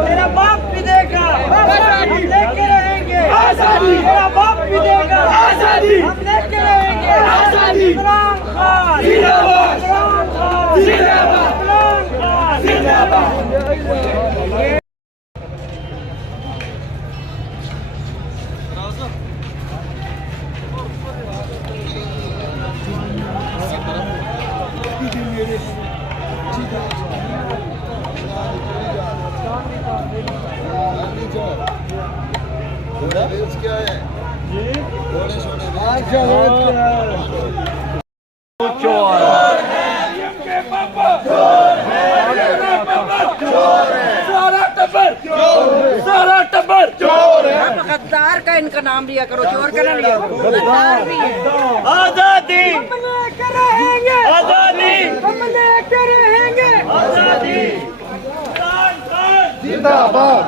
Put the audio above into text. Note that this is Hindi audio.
तेरा बाप भी देगा, हम लेके रहेंगे आजादी। तेरा बाप भी देगा आजादी, हम लेके रहेंगे आजादी। इमरान खान जिंदाबाद, इमरान खान जिंदाबाद, इमरान खान जिंदाबाद। क्या है सारा टब्बर चोर है। गद्दार का इनका नाम लिया करो, चोर का ना लिया करो। गद्दार भी है। आजादी हम लेके रहेंगे, आजादी हम लेके रहेंगे, आजादी। जिंदाबाद।